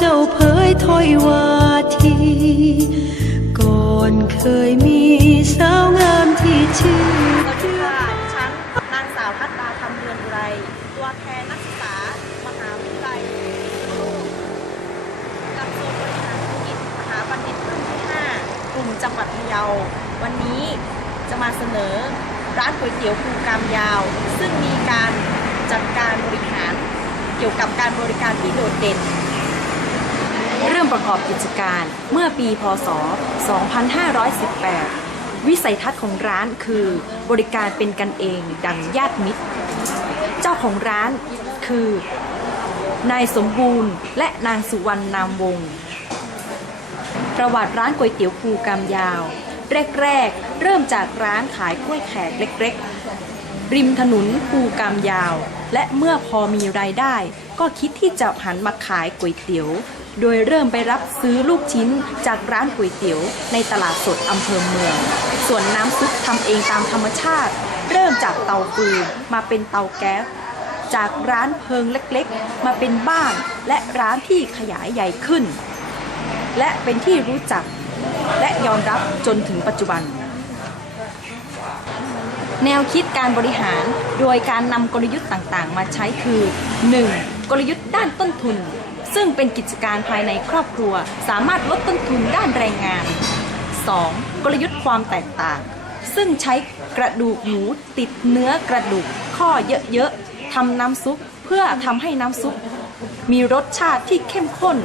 เจ้าเผยถ้อยวาที ก่อนเคยมีสาวงามที่ชื่อสวัสดีค่ะดิฉันนางสาวพัฒนาธรรมเรือนอุไรตัวแทนนักศึกษา มหาวิทยาลัยหลักสูตรบริหารธุรกิจมหาบัณฑิตรุ่นที่5กลุ่มจังหวัดพะเยา วันนี้จะมาเสนอร้านก๋วยเตี๋ยวภูกามยาว ซึ่งมีการจัดการบริหารเกี่ยวกับการบริการที่โดดเด่น ประกอบกิจการเมื่อปี พศ 2518 วิสัยทัศน์ของร้านคือบริการเป็นกันเองดังญาติมิตร เจ้าของร้านคือนายสมบูรณ์ และนางสุวรรณนามวงศ์ประวัติร้านก๋วยเตี๋ยวภูกามยาว แรก ๆ เริ่มจากร้านขายกล้วยแขกเล็ก ๆ ริมถนนภูกามยาว และเมื่อพอมีรายได้ ก็คิดที่จะหันมาขายก๋วยเตี๋ยว โดยเริ่มไปรับซื้อลูกชิ้นจากร้านก๋วยเตี๋ยว ในตลาดสดอำเภอเมือง ส่วนน้ำซุปทำเองตามธรรมชาติ เริ่มจากเตาฟืนมาเป็นเตาแก๊สจากร้านเพิงเล็กๆ มาเป็นบ้านและร้านที่ขยายใหญ่ขึ้น และเป็นที่รู้จักและยอมรับจนถึงปัจจุบัน แนวคิดการบริหารโดยการนำกลยุทธ์ต่างๆ มาใช้คือ 1. กลยุทธ์ด้านต้นทุน ซึ่งเป็นกิจการภายในครอบครัว สามารถลดต้นทุนด้านแรงงาน 2. กลยุทธ์ความแตกต่าง ซึ่งใช้กระดูกหมูติดเนื้อกระดูกข้อเยอะๆทำน้ำซุปเพื่อทำให้น้ำซุป มีรสชาติที่เข้มข้น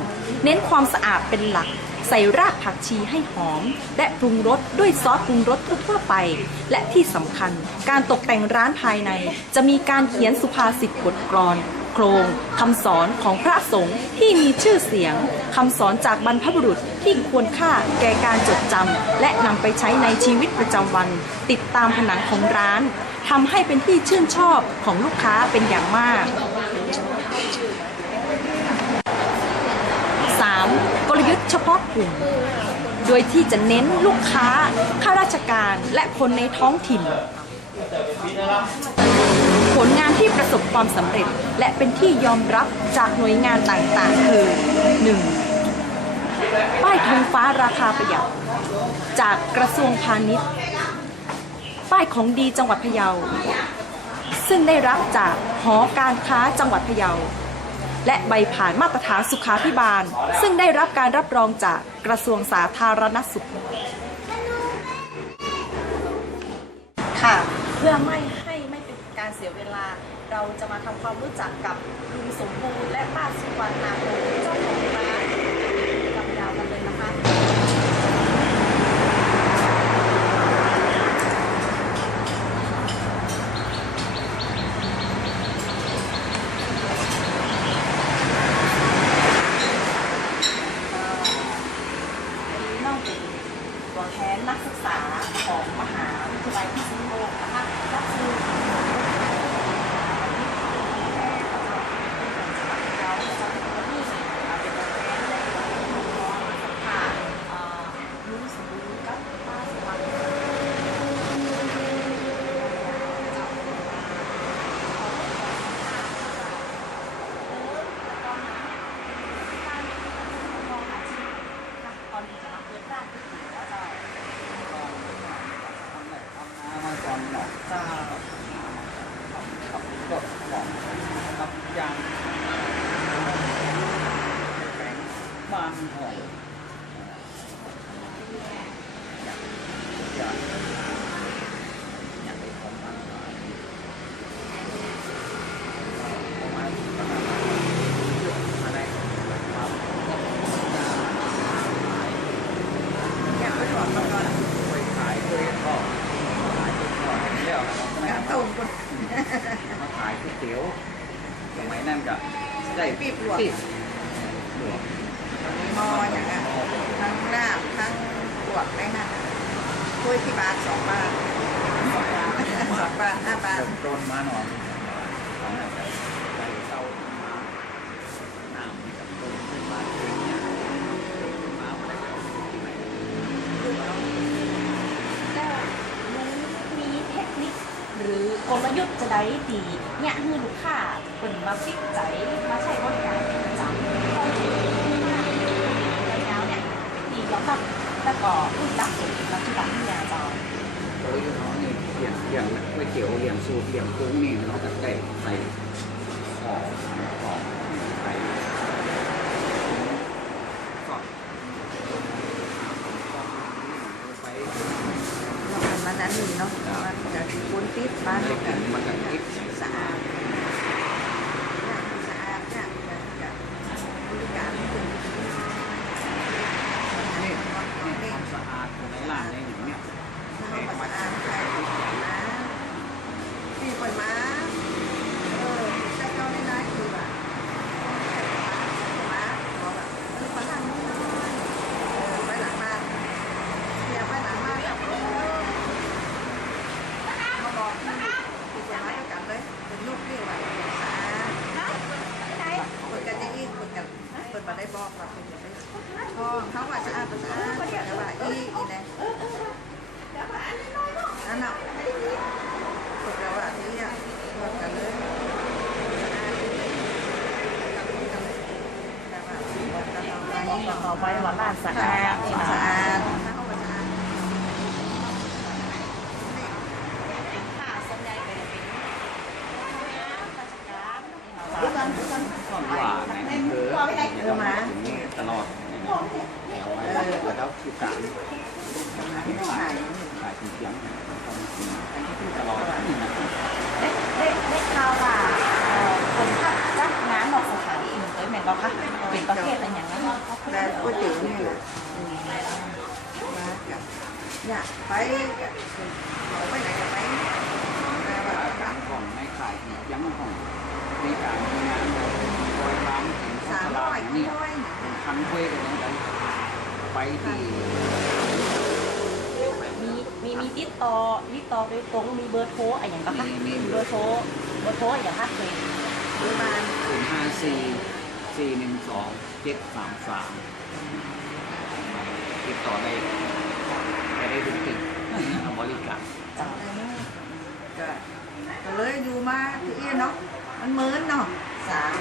เน้นความสะอาดเป็นหลัก ใส่รากผักชีให้หอม และปรุงรสด้วยซอสปรุงรสทั่วไป และที่สำคัญ การตกแต่งร้านภายใน จะมีการเขียนสุภาษิตบทกลอน โครงคำสอนของพระสงฆ์ที่มีชื่อเสียงคำสอนจากบรรพบุรุษที่ควรค่าแก่การจดจำและนำไปใช้ในชีวิตประจำวัน ติดตามผนังของร้านทำให้เป็นที่ชื่นชอบของลูกค้าเป็นอย่างมาก 3. กลยุทธ์เฉพาะกลุ่มโดยที่จะเน้นลูกค้า ข้าราชการและคนในท้องถิ่น ผลงานที่ประสบความสำเร็จ และเป็นที่ยอมรับจากหน่วยงานต่างๆ คือ 1. ป้ายธงฟ้าราคาประหยัด จากกระทรวงพาณิชย์ ป้ายของดีจังหวัดพะเยา ซึ่งได้รับจากหอการค้าจังหวัดพะเยา และใบผ่านมาตรฐานสุขาพิบาล ซึ่งได้รับการรับรองจากกระทรวงสาธารณสุขค่ะเพื่อไม่ให้ การเสียเวลา เราจะมาทำความรู้จักกับลุงสมบูรณ์และป้าสุวรรณาโคเจ้าของร้านกำยาวกันเลยนะคะ น้องเป็นตัวแทนนักศึกษาของมหาวิทยาลัยพิษณุโลกนะคะรับซื้อลุง สมบูรณ์กับป้าสวัสดิ์ตอนนี้จะมาเปิดร้านก๋วยเตี๋ยวว่าจะมาก่อนหนอกจ้าขับรถของกับยางแข็งบางหองอย ถ้วยที่บาทสองบาทสองบาทห้าบาทโนมานอต้นอนมานไม่เอาที่น้วมีเทคนิคหรือกลยุทธ์จะได้ดีเนี่ยคือลูกค้าเป็นมาฟิกใจมาใช้บริการประจำต้องถือมากระยาวเนี่ยดีแล้วแบบ กสุดปัจจุบันเนี่ยเจ้าโดยเฉพาะนี่เลี้ยงเลี้ยงก๋วยเตี๋ยวเลี้ยงสูตรเลี้ยงกุ้งนี่เราะได้ใส่หอมหอมใส่ซอสไปมันนั้นนี่เนาะมันจะคุ้นติดบ้านได้กักินนมันกันคิดสะอาดสะอาดเนี่ยจะบริการถึง นี่นี่ความสะอาดของในร้านในอย่างเนี้ย เขาก็สะอาดใช่นะที่ปล่อยม้าเออเจ้าเจ้าได้ได้คือแบบม้าบอกแบบเออฝรั่งนี่น้อยเออไปหลังมาเดี๋ยวไปหลังมาแบบมาบอกที่ที่ปล่อยม้าด้วยกันเลยเป็นลูกเรียกว่าสะอาด คนกันจะอีกคนกันคนมา ได้บอกเราคนจะได้พอเขาว่าสะอาดสะอาดแต่ว่าอีอีนะนั่นน่ะคนเราว่าที่อะบอกกันเลยต่อไปว่าบ้านสะอาดสะอาดเขาว่าสะอาด ค่ะส่วนใหญ่ก็จะเป็น ส่วนว่าในอำเภอ เนี่ยมาถึงนี่ตลอดแถวระดับที่สามขายขายถึงเสียงตลอดนี่นะได้ได้ข่าวว่าคนพักจ้างานนอกสถานที่อื่นเลยแม่นบ่คะเป็นประเภทอะไรอย่างนั้นแต่ก๋วยเตี๋ยวนี่แหละมากับเนี่ยไปไปไหนก็ไปแต่ว่าการของในขายยังของในการมีงานคอยร้านถึง สาม ต ร้ ลา อ ด ย นี่ ร้อย คุยกันยังไงไปที่มีมีมีติดต่อติดต่อโดยตรงมีเบอร์โทรอะไรอย่างก็คะมีเบอร์โทรเบอร์โทรอย่างคะเคยประมาณศูนย์ห้าสี่สี่หนึ่งสองเจ็ดสามสามติดต่อได้ไปได้ทุกที่บริการก็เลยอยู่มาที่เอียเนาะมันเหมือนเนาะสาม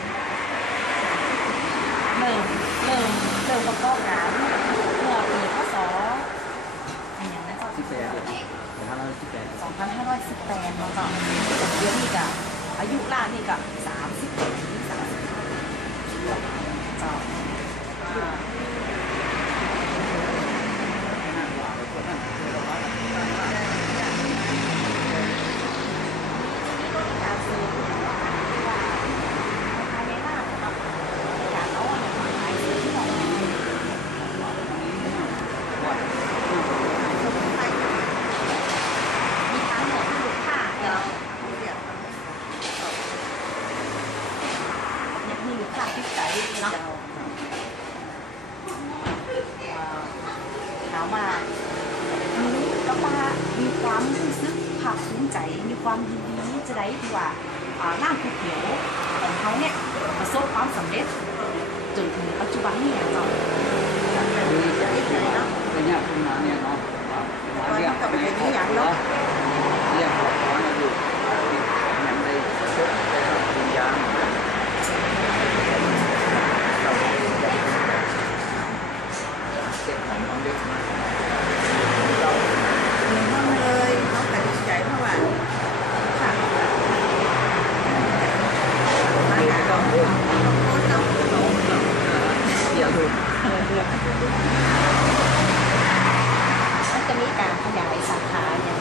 เริ่ม เริ่มเริ่มประกอบการเมื่อปีพศอะไรอย่างนั้นที่แปดเลยแต่ถ้าเราที่แปดเนาะจ้ะเดือนนี้ก็อายุล่านี่ก็30ปี30จ้าการซื้อภายในร้านเนาะการเอาอะไรมาขายซื้อของมีทั้งหมดลูกค้าเนาะ ยังมีลูกค้าที่ใจเนาะถามว่ามี ก็ป้ามีความรู้สึกภาคภูมิใจ มีความยินดีจะได้ที่ว่าอ่าร้านก๋วยเตี๋ยวของเขาเนี่ยประสบความสำเร็จจนถึงปัจจุบันนี้เนาะคือจะได้ใจเนาะเป็นเนี่ยคุณมาเนี่ยเนาะเรียกในครอบครัวเรียกครอบครัวเนี่ยอยู่ยังได้ชดได้รับปริญญาเก็บของของเด็กมา ห้องเลยน้องตัดสินใจเพราะว่าค่ะมาหาเราโค้ชเนาะ เดี๋ ยวดูมันจะมีการขยายสาขาอย่าง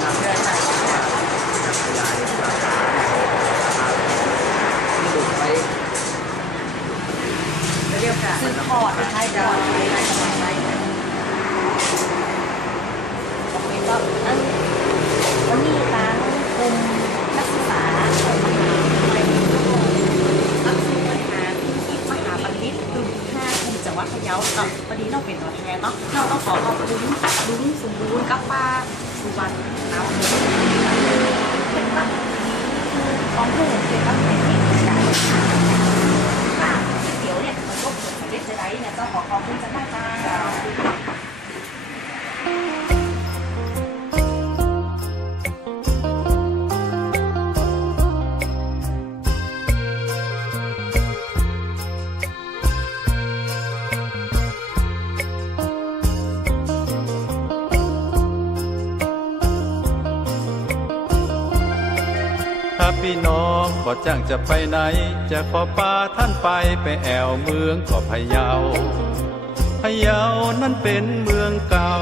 ทางเรื่องการจะขยายสาขาที่ดูไปเรียกกันซื้อคอร์ดใช้คจะอร์ดไปไหนก็ไป บอกเลยว่าอันวันนี้ทางกลุ่มนักศึกษาของมหาวิทยาลัยหลักสูตรบริหารธุรกิจมหาบัณฑิตกลุ่ม5กลุ่มจังหวัดพะเยาเนาะพอดีเราเป็นตัวแทนเนาะเราต้องขอขอบคุณลุงสมบูรณ์กับป้าสุวรรณน้ำเป็นตั้ง ขอ พี่น้องก็จ้างจะไปไหน จะขอปาท่านไปไปแอวเมืองก็พะเยาพะเยานั้นเป็นเมืองเก่า